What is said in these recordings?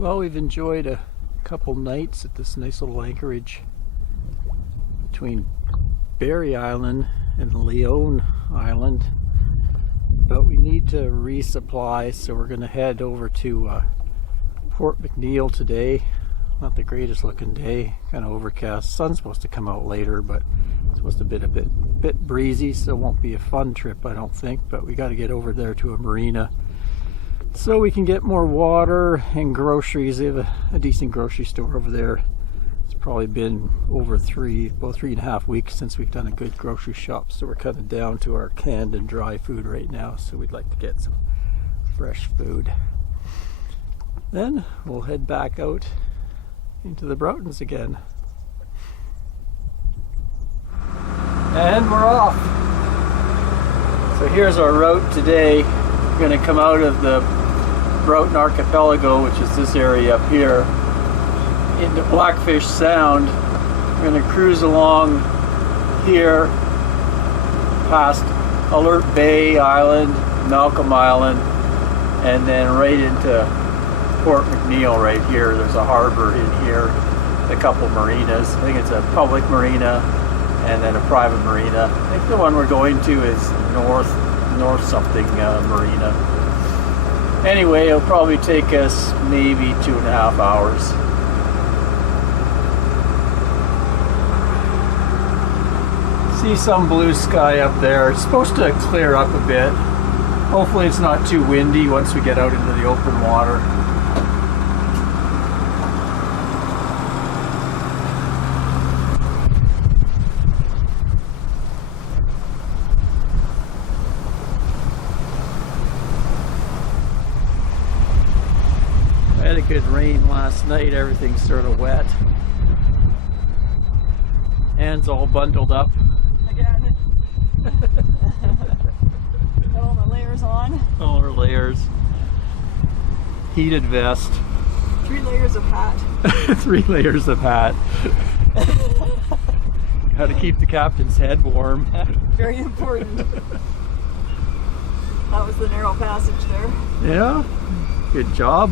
Well, we've enjoyed a couple nights at this nice little anchorage between Barry Island and Leone Island, but we need to resupply, so we're going to head over to Port McNeill today. Not the greatest looking day, kind of overcast. Sun's supposed to come out later, but it's supposed to be a bit breezy, so it won't be a fun trip, I don't think. But we got to get over there to a marina so we can get more water and groceries. They have a decent grocery store over there. It's probably been over about 3.5 weeks since we've done a good grocery shop, so we're kind of down to our canned and dry food right now, so we'd like to get some fresh food. Then we'll head back out into the Broughtons again. And we're off! So here's our route today. We're going to come out of the Broughton Archipelago, which is this area up here, into Blackfish Sound. We're going to cruise along here past Alert Bay Island, Malcolm Island, and then right into Port McNeill right here. There's a harbor in here, a couple marinas. I think it's a public marina and then a private marina. I think the one we're going to is North something marina. Anyway, it'll probably take us maybe 2.5 hours. See some blue sky up there. It's supposed to clear up a bit. Hopefully it's not too windy once we get out into the open water. Had a good rain last night, everything's sort of wet. Hands all bundled up. Again. Got all my layers on. All our layers. Heated vest. 3 layers of hat. 3 layers of hat. How to keep the captain's head warm. Very important. That was the narrow passage there. Yeah, good job.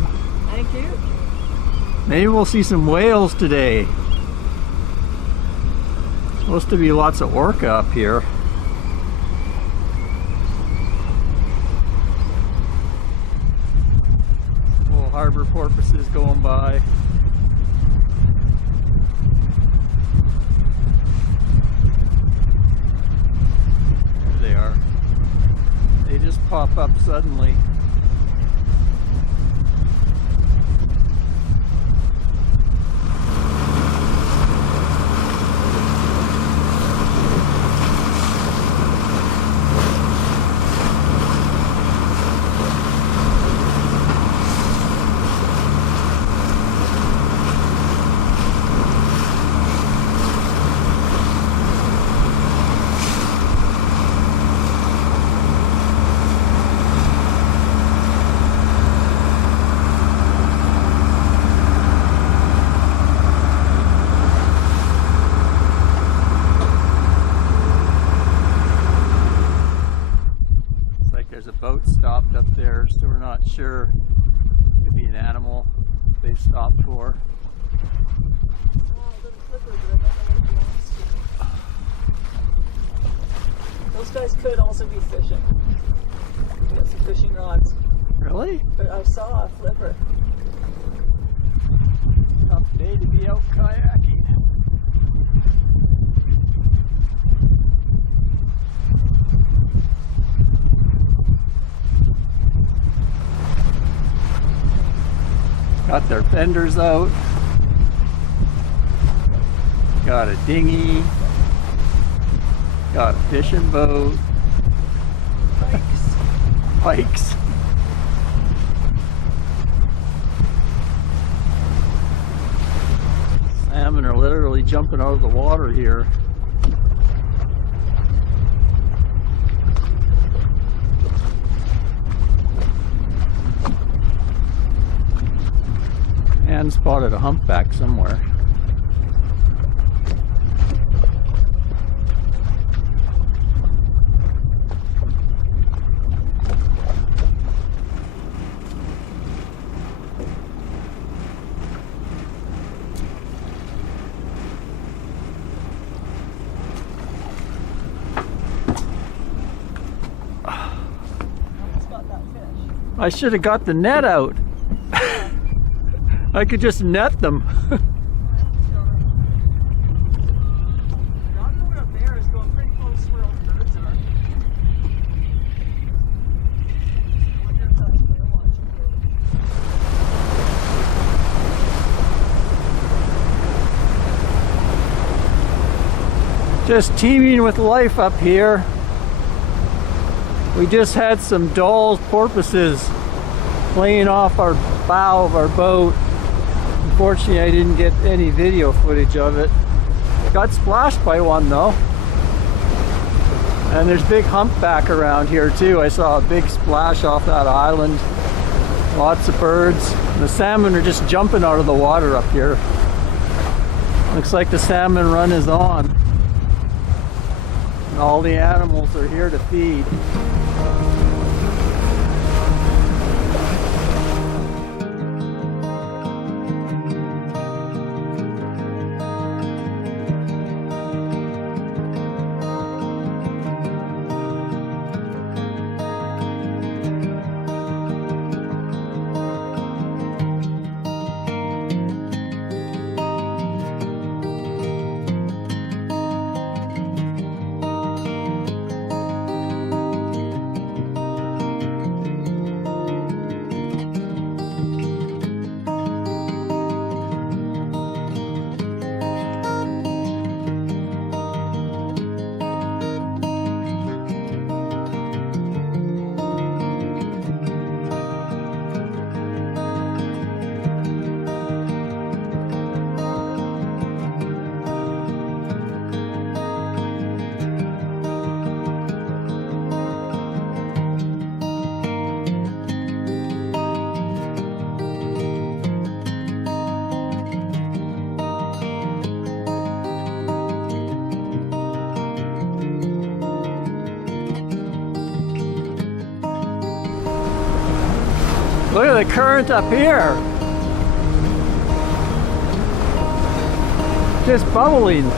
Thank you. Maybe we'll see some whales today. Supposed to be lots of orca up here. Little harbor porpoises going by. There they are. They just pop up suddenly. Boat stopped up there, so we're not sure. Could be an animal they stopped for. Those guys could also be fishing. We got some fishing rods. Really? But I saw a flipper. Tough day to be out kayaking. Got their fenders out. Got a dinghy. Got a fishing boat. Pikes. Salmon are literally jumping out of the water here. And spotted a humpback somewhere. I should have got the net out. I could just net them. Just teeming with life up here. We just had some Dall porpoises playing off our bow of our boat. Unfortunately, I didn't get any video footage of it. Got splashed by one though. And there's big humpback around here too. I saw a big splash off that island. Lots of birds. And the salmon are just jumping out of the water up here. Looks like the salmon run is on. All the animals are here to feed. Look at the current up here. Just bubbling.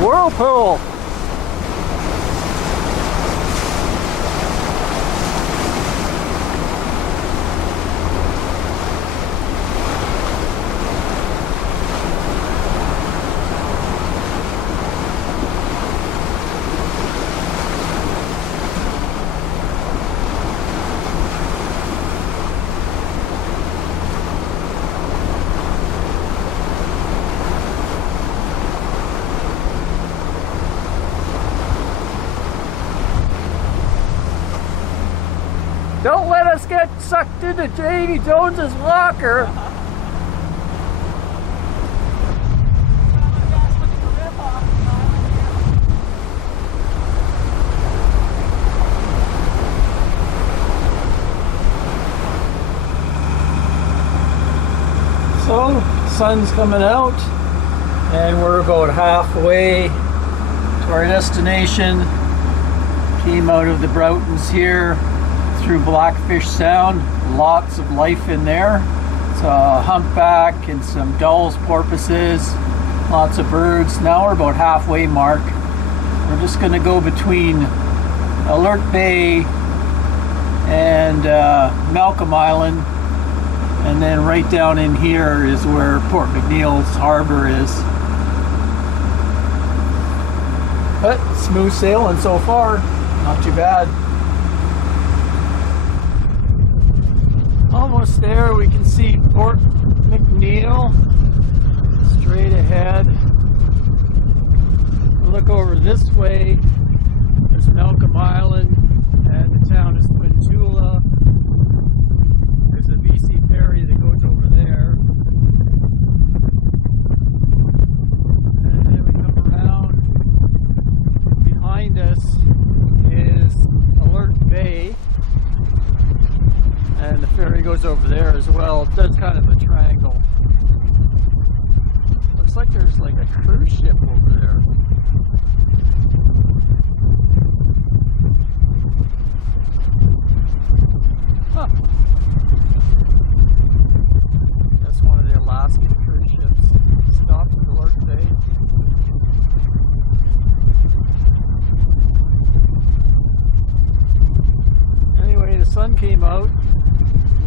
Whirlpool. Don't let us get sucked into Davy Jones's locker. So, sun's coming out, and we're about halfway to our destination. Came out of the Broughtons here through Blackfish Sound. Lots of life in there. It's a humpback and some Dall's porpoises. Lots of birds. Now we're about halfway mark. We're just going to go between Alert Bay and Malcolm Island, and then right down in here is where Port McNeill's harbor is. But smooth sailing so far. Not too bad. Almost there. We can see Port McNeill straight ahead. We'll look over this way. There's Malcolm Island, and the town is Quintula. There's a BC ferry that goes over there. And then we come around. Behind us is Alert Bay, and the ferry goes over there as well. Well, it does kind of a triangle. Looks like there's like a cruise ship over there. Huh. That's one of the Alaskan cruise ships. Stopped at Lark Bay. Anyway, the sun came out,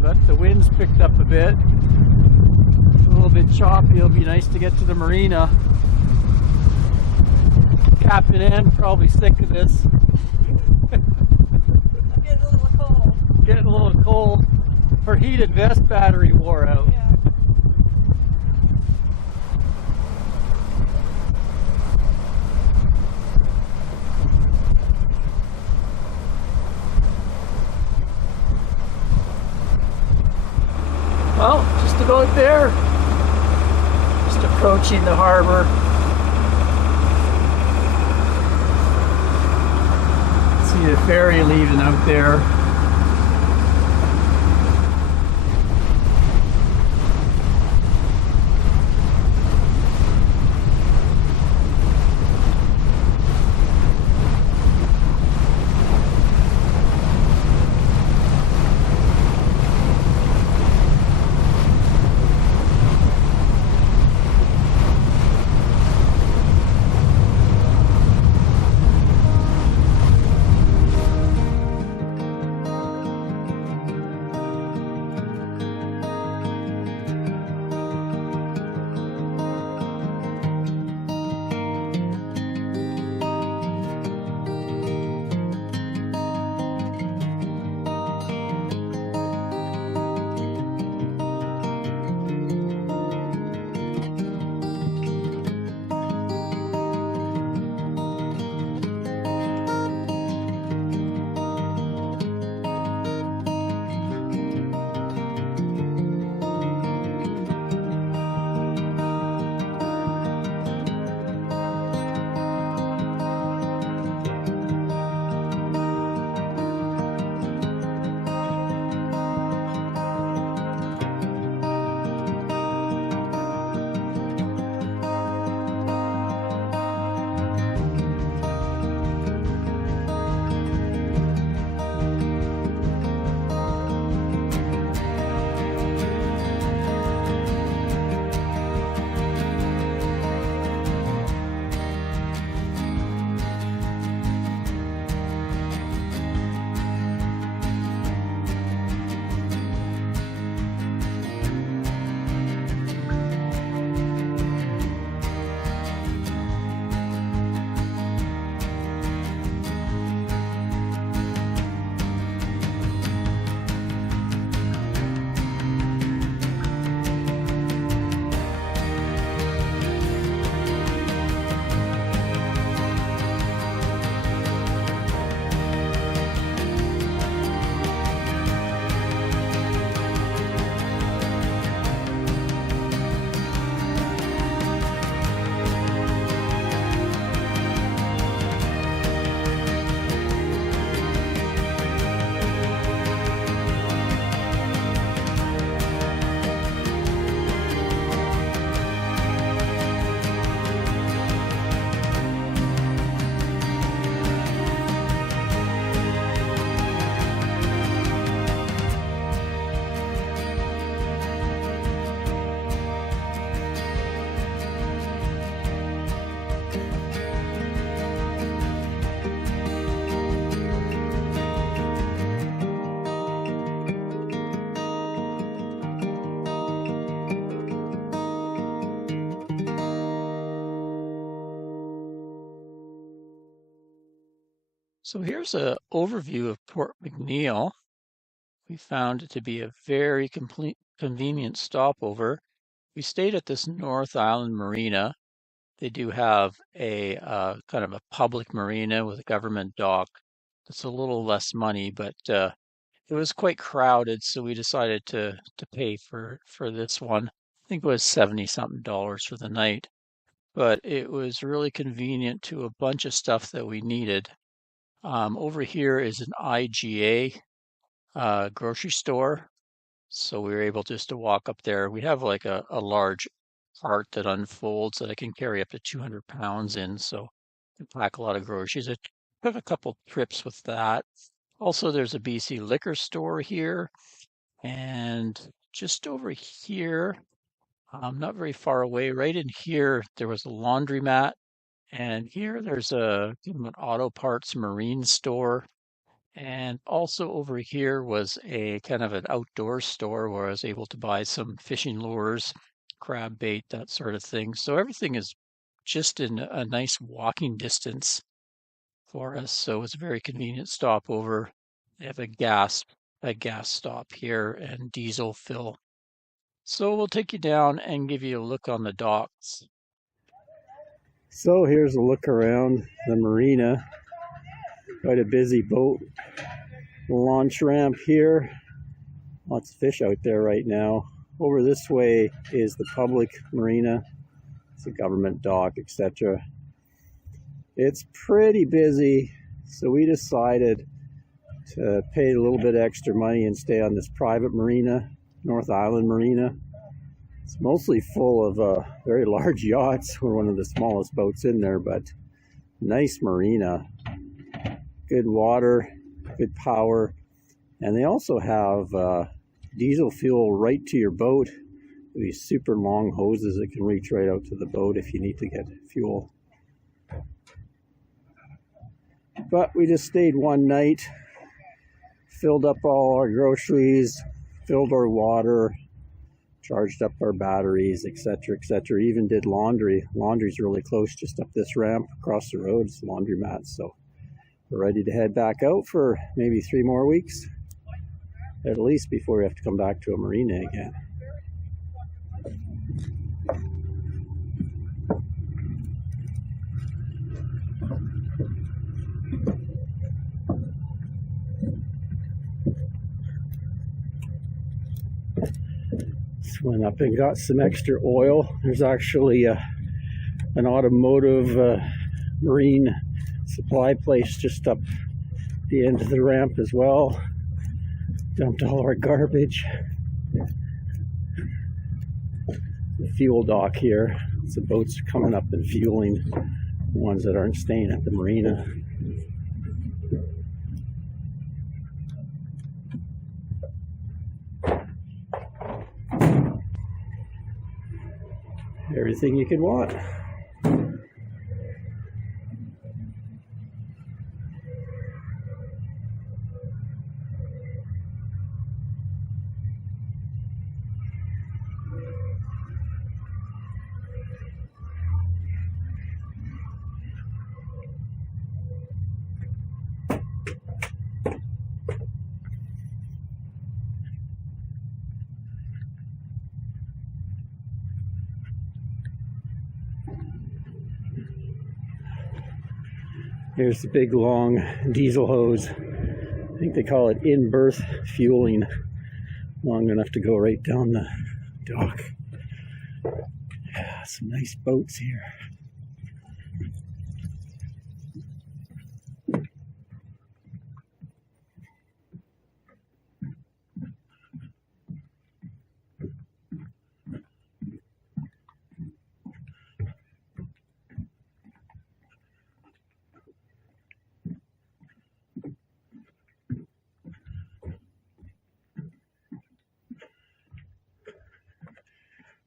but the winds picked up a bit. It's a little bit choppy. It'll be nice to get to the marina. Captain N probably sick of this. I'm getting a little cold. Getting a little cold. Her heated vest battery wore out. Yeah. Well, just about there. Just approaching the harbor. See the ferry leaving out there. So here's an overview of Port McNeill. We found it to be a very convenient stopover. We stayed at this North Island marina. They do have a kind of a public marina with a government dock. It's a little less money, but it was quite crowded, so we decided to pay for this one. I think it was 70 something dollars for the night, but it was really convenient to a bunch of stuff that we needed. Over here is an IGA grocery store. So we were able just to walk up there. We have like a large cart that unfolds that I can carry up to 200 pounds in. So I can pack a lot of groceries. I took a couple trips with that. Also, there's a BC liquor store here. And just over here, not very far away, right in here, there was a laundromat. And here there's a kind of an auto parts marine store. And also over here was a kind of an outdoor store where I was able to buy some fishing lures, crab bait, that sort of thing. So everything is just in a nice walking distance for us. So it's a very convenient stopover. They have a gas stop here and diesel fill. So we'll take you down and give you a look on the docks. So here's a look around the marina. Quite a busy boat launch ramp here. Lots of fish out there right now. Over this way is the public marina. It's a government dock, etc. It's pretty busy, so we decided to pay a little bit extra money and stay on this private marina, North Island Marina. It's mostly full of very large yachts. We're one of the smallest boats in there, but nice marina. Good water, good power, and they also have diesel fuel right to your boat. These super long hoses that can reach right out to the boat if you need to get fuel. But we just stayed one night, filled up all our groceries, filled our water, charged up our batteries, etc., etc. Even did laundry. Laundry's really close, just up this ramp across the road. It's laundromats, so we're ready to head back out for maybe 3 more weeks, at least, before we have to come back to a marina again. Just went up and got some extra oil. There's actually an automotive marine supply place just up the end of the ramp as well. Dumped all our garbage. The fuel dock here. The boats are coming up and fueling the ones that aren't staying at the marina. Everything you could want. Here's the big long diesel hose. I think they call it in-berth fueling. Long enough to go right down the dock. Yeah, some nice boats here.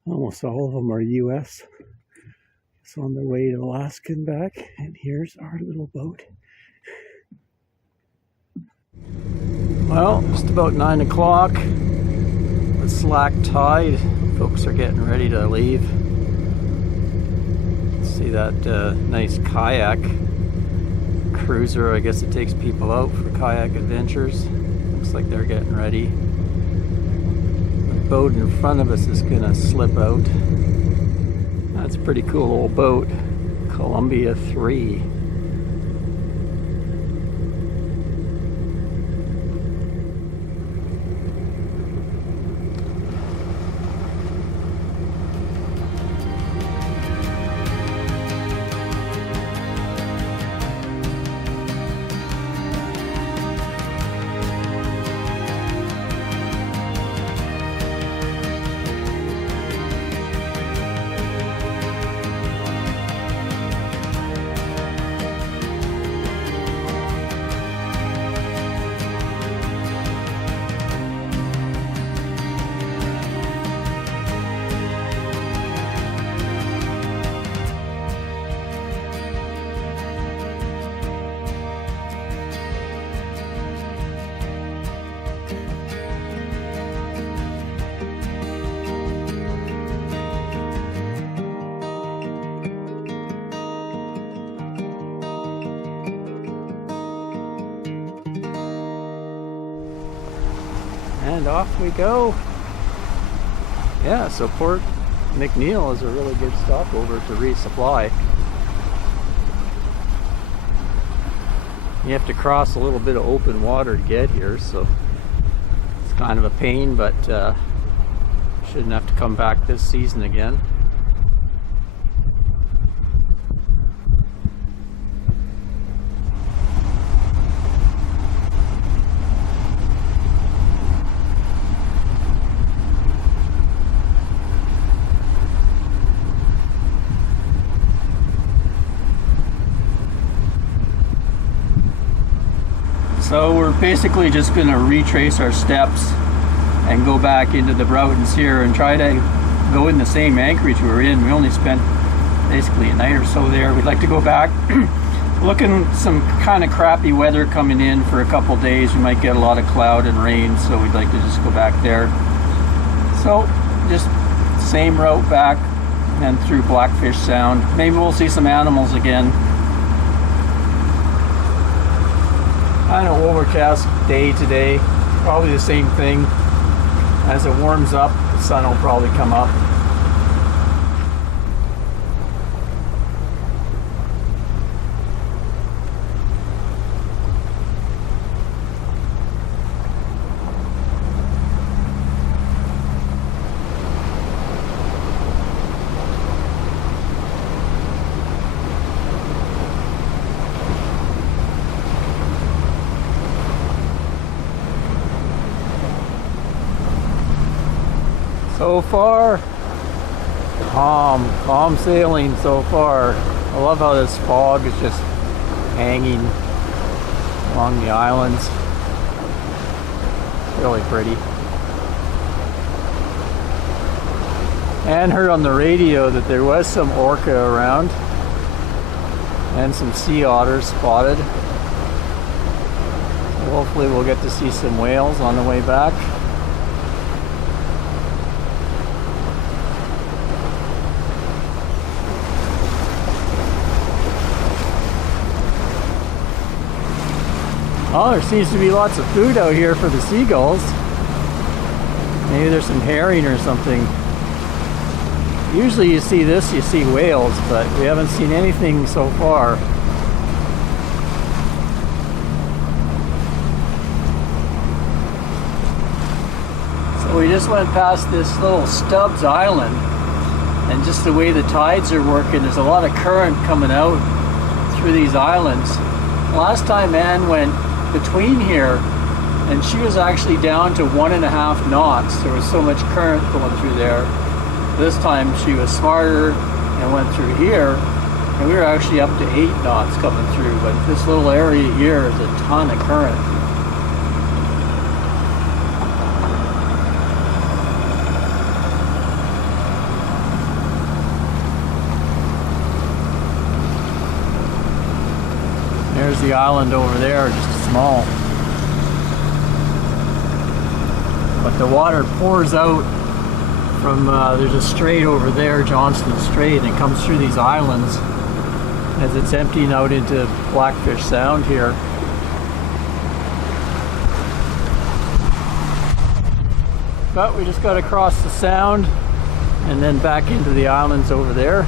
Almost all of them are US. It's on their way to Alaska and back. And here's our little boat. Well, just about 9 o'clock. The slack tide. Folks are getting ready to leave. See that nice kayak cruiser. I guess it takes people out for kayak adventures. Looks like they're getting ready. Boat in front of us is gonna slip out. That's a pretty cool old boat, Columbia 3. And off we go. Yeah, so Port McNeill is a really good stopover to resupply. You have to cross a little bit of open water to get here, so it's kind of a pain, but shouldn't have to come back this season again. So we're basically just going to retrace our steps and go back into the Broughtons here and try to go in the same anchorage we were in. We only spent basically a night or so there. We'd like to go back. Looking some kind of crappy weather coming in for a couple days. We might get a lot of cloud and rain, so we'd like to just go back there. So just same route back and through Blackfish Sound. Maybe we'll see some animals again. Kind of overcast day today, probably the same thing. As it warms up, the sun will probably come up. So far, calm sailing so far. I love how this fog is just hanging along the islands. It's really pretty. And heard on the radio that there was some orca around and some sea otters spotted. So hopefully we'll get to see some whales on the way back. Oh, there seems to be lots of food out here for the seagulls. Maybe there's some herring or something. Usually you see this, you see whales, but we haven't seen anything so far. So we just went past this little Stubbs Island, and just the way the tides are working, there's a lot of current coming out through these islands. Last time Anne went between here, and she was actually down to 1.5 knots. There was so much current going through there. This time she was smarter and went through here, and we were actually up to 8 knots coming through, but this little area here is a ton of current. There's the island over there, just small. But the water pours out from, there's a strait over there, Johnston Strait, and it comes through these islands as it's emptying out into Blackfish Sound here. But we just got to cross the sound and then back into the islands over there.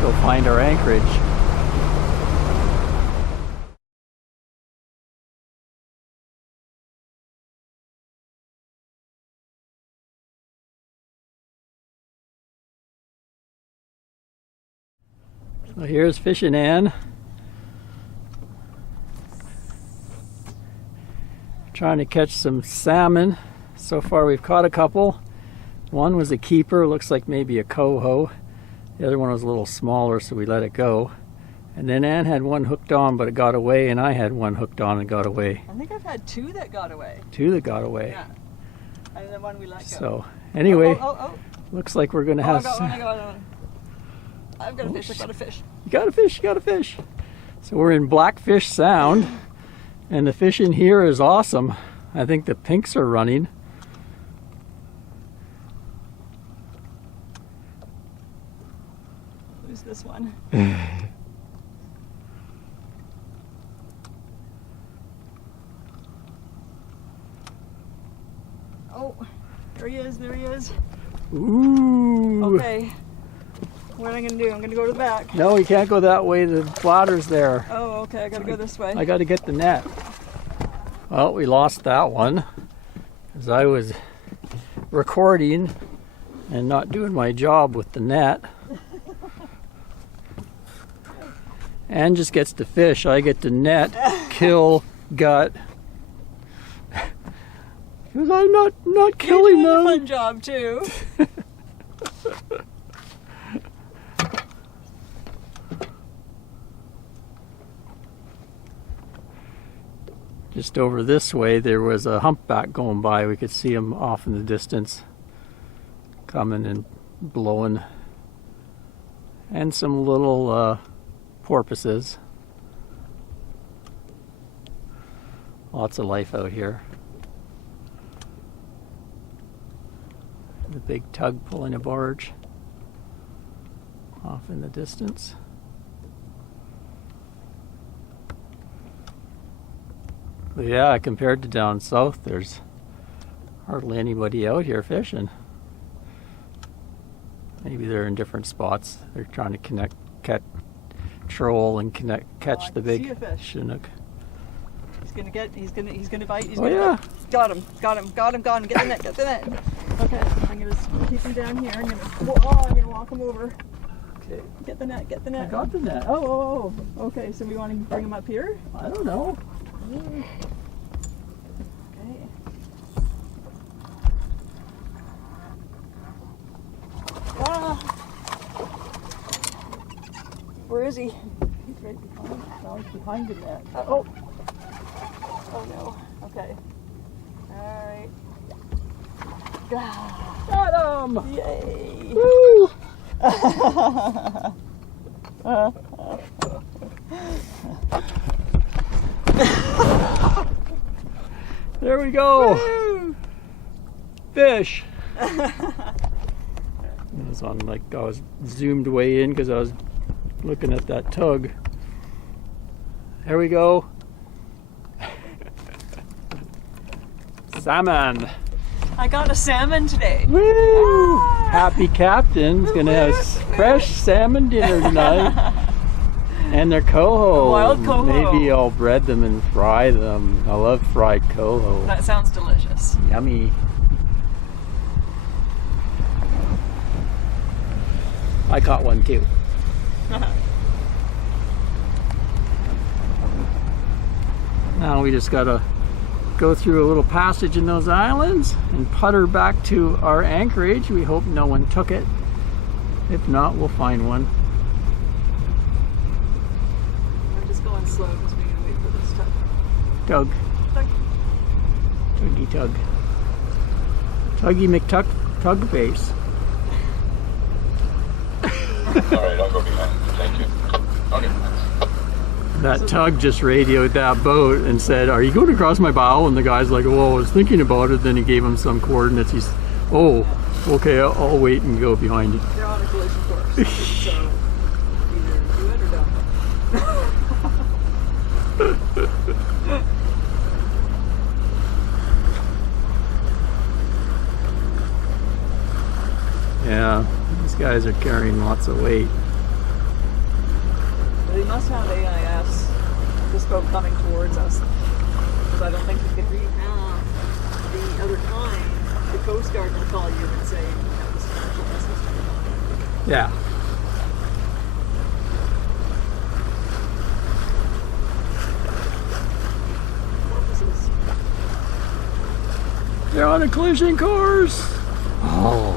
Go find our anchorage. So here's Fishing Ann. Trying to catch some salmon. So far we've caught a couple. One was a keeper, looks like maybe a coho. The other one was a little smaller, so we let it go. And then Ann had one hooked on, but it got away, and I had one hooked on and got away. I think I've had 2 that got away. 2 that got away. Yeah. And then one we let go. So anyway, Oh. looks like we're gonna have. I got one. I've got a fish. I got a fish. You got a fish. You got a fish. So we're in Blackfish Sound, and the fishing here is awesome. I think the pinks are running. Who's this one? There he is. Ooh. Okay. What am I gonna do? I'm gonna go to the back. No, you can't go that way. The bladder's there. Oh, okay. I gotta go this way. I got to get the net. Well, we lost that one as I was recording and not doing my job with the net. Ann just gets to fish. I get to net, kill, gut. Because I'm not killing You're doing them. a fun job too. Just over this way, there was a humpback going by. We could see him off in the distance, coming and blowing. And some little porpoises. Lots of life out here. The big tug pulling a barge off in the distance. But yeah, compared to down south, there's hardly anybody out here fishing. Maybe they're in different spots. They're trying to troll and catch the see a big fish. chinook. He's gonna bite. Oh yeah. Got him. Get the net. Get the net. Okay, I'm gonna keep him down here. I'm gonna walk him over. Okay. Get the net. I got the net. Oh. Okay, so we want to bring him up here. I don't know. Okay. Ah. Where is he? He's right behind. No, he's behind the net. Oh no. Okay. All right. Got him! Yay! Woo! There we go. Woo! Fish. It was on, like, I was zoomed way in because I was looking at that tug. There we go. Salmon. I got a salmon today. Woo! Happy Captain's gonna have fresh salmon dinner tonight. And they're coho. Wild coho. Maybe I'll bread them and fry them. I love fried coho. That sounds delicious. Yummy. I caught one too. Now we just gotta go through a little passage in those islands and putter back to our anchorage. We hope no one took it. If not, we'll find one. I'm just going slow because we're gonna wait for this tug. Tug. Tuggy tug. Tuggy McTuck tug base. Alright, I'll go behind. Thank you. Okay. That tug just radioed that boat and said, "Are you going across my bow?" And the guy's like, "Well, I was thinking about it." Then he gave him some coordinates. He's, "Oh, okay, I'll wait and go behind it." They're on a collision course, so either do it or don't. Yeah, these guys are carrying lots of weight. They must have AIS, this boat coming towards us, because I don't think we could read the other time. The Coast Guard will call you and say, that was commercial business. Yeah. Porpoises. They're on a collision course. Oh.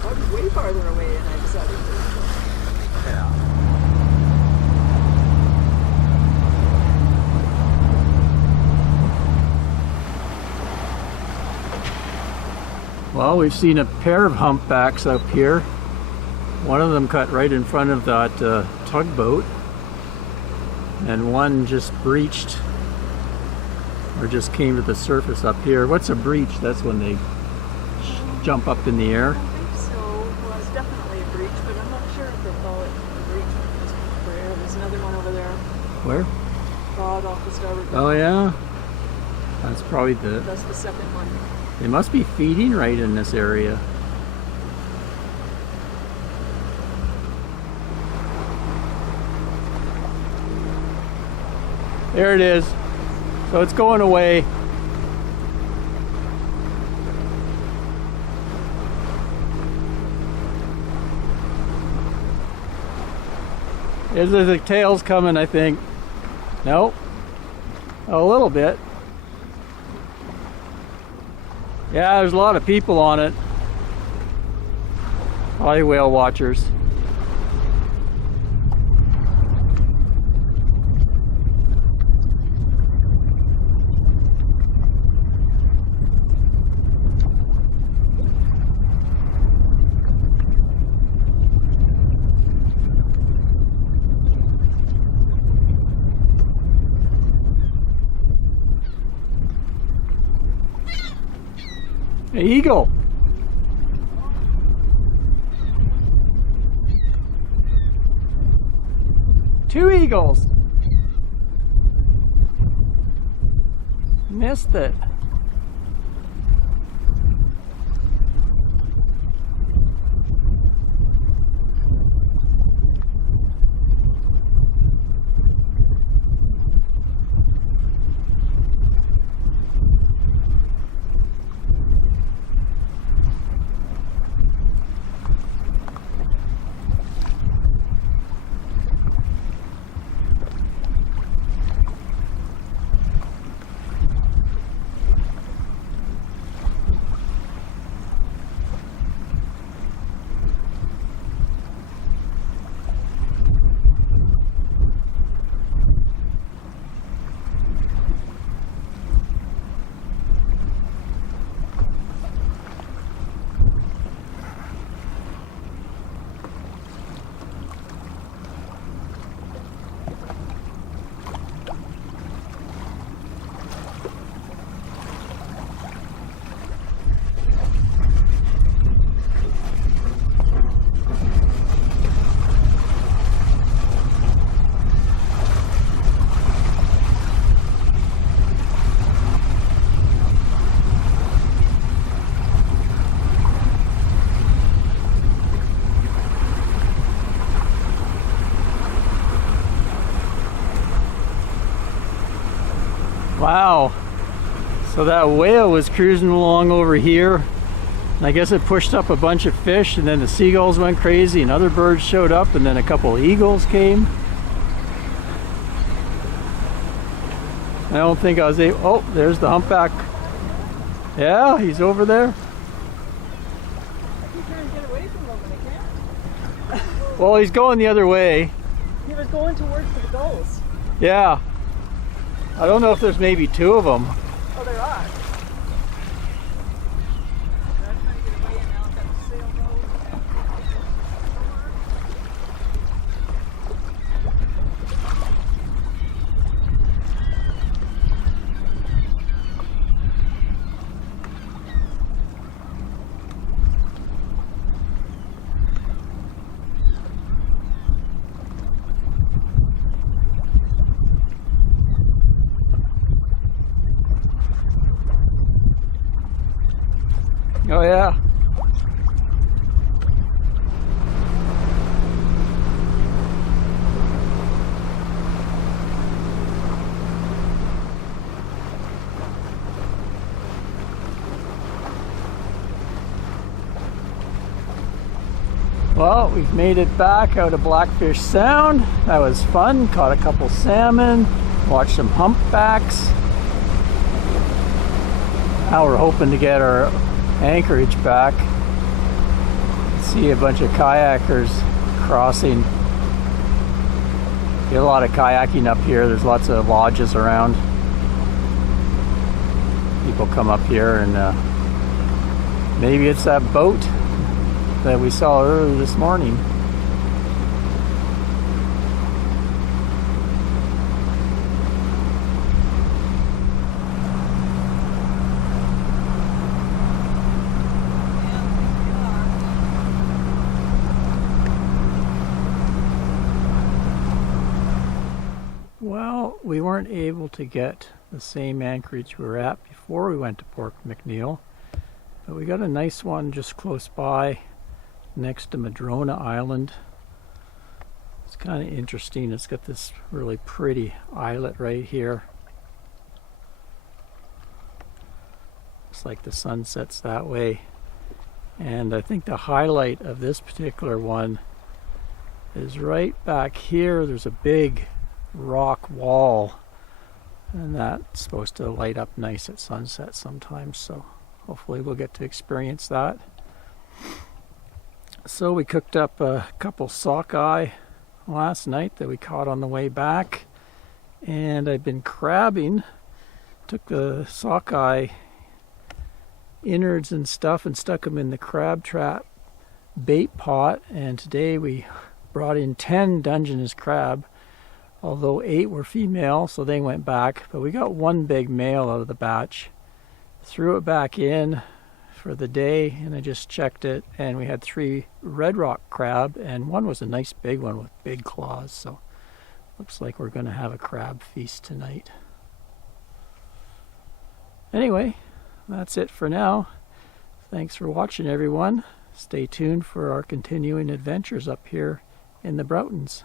I was way farther away and I decided to. Yeah. Well, we've seen a pair of humpbacks up here. One of them cut right in front of that tugboat, and one just breached, or just came to the surface up here. What's a breach? That's when they jump up in the air. I don't think so. Well, it's definitely a breach, but I'm not sure if they call it a breach. There's another one over there. Where? out off the starboard. Oh yeah, that's probably That's the second one. they must be feeding right in this area. There it is. So it's going away. There's the tails coming, I think. Nope. A little bit. Yeah, there's a lot of people on it. Probably whale watchers. An eagle. Two eagles. Missed it. Wow. So that whale was cruising along over here. And I guess it pushed up a bunch of fish, and then the seagulls went crazy and other birds showed up, and then a couple of eagles came. I don't think I was able. Oh, there's the humpback. Yeah, he's over there. I keep trying to get away from him and I can't. Well, he's going the other way. He was going towards the gulls. Yeah. I don't know if there's maybe two of them. Oh, there are. They're trying to get away and now I've got the sailboat. Oh yeah. Well, we've made it back out of Blackfish Sound. That was fun. Caught a couple salmon, watched some humpbacks. Now we're hoping to get our anchorage back. See a bunch of kayakers crossing. Get a lot of kayaking up here. There's lots of lodges around. People come up here and maybe it's that boat that we saw earlier this morning. Well, we weren't able to get the same anchorage we were at before we went to Port McNeill, but we got a nice one just close by next to Madrona Island. It's kind of interesting. It's got this really pretty islet right here. Looks like the sun sets that way. And I think the highlight of this particular one is right back here. There's a big rock wall, and that's supposed to light up nice at sunset sometimes, so hopefully we'll get to experience that. So we cooked up a couple sockeye last night that we caught on the way back, and I've been crabbing. Took the sockeye innards and stuff and stuck them in the crab trap bait pot, and today we brought in 10 Dungeness crab, although 8 were female, so they went back, but we got one big male out of the batch. Threw it back in for the day, and I just checked it, and we had 3 red rock crab, and one was a nice big one with big claws, so looks like we're going to have a crab feast tonight. Anyway, that's it for now. Thanks for watching, everyone. Stay tuned for our continuing adventures up here in the Broughtons.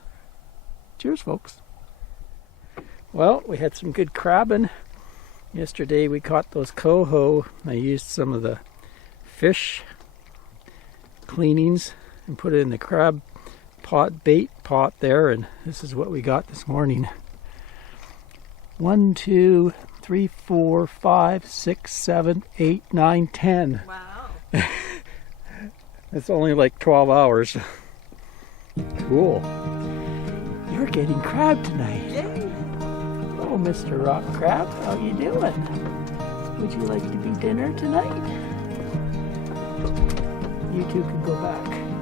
Cheers, folks. Well, we had some good crabbing. Yesterday we caught those coho. I used some of the fish cleanings and put it in the crab pot, bait pot there, and this is what we got this morning. 1, 2, 3, 4, 5, 6, 7, 8, 9, 10. Wow. It's only like 12 hours. Cool. You're getting crab tonight. Yay! Oh, Mr. Rock Crab, how you doing? Would you like to be dinner tonight? You two can go back.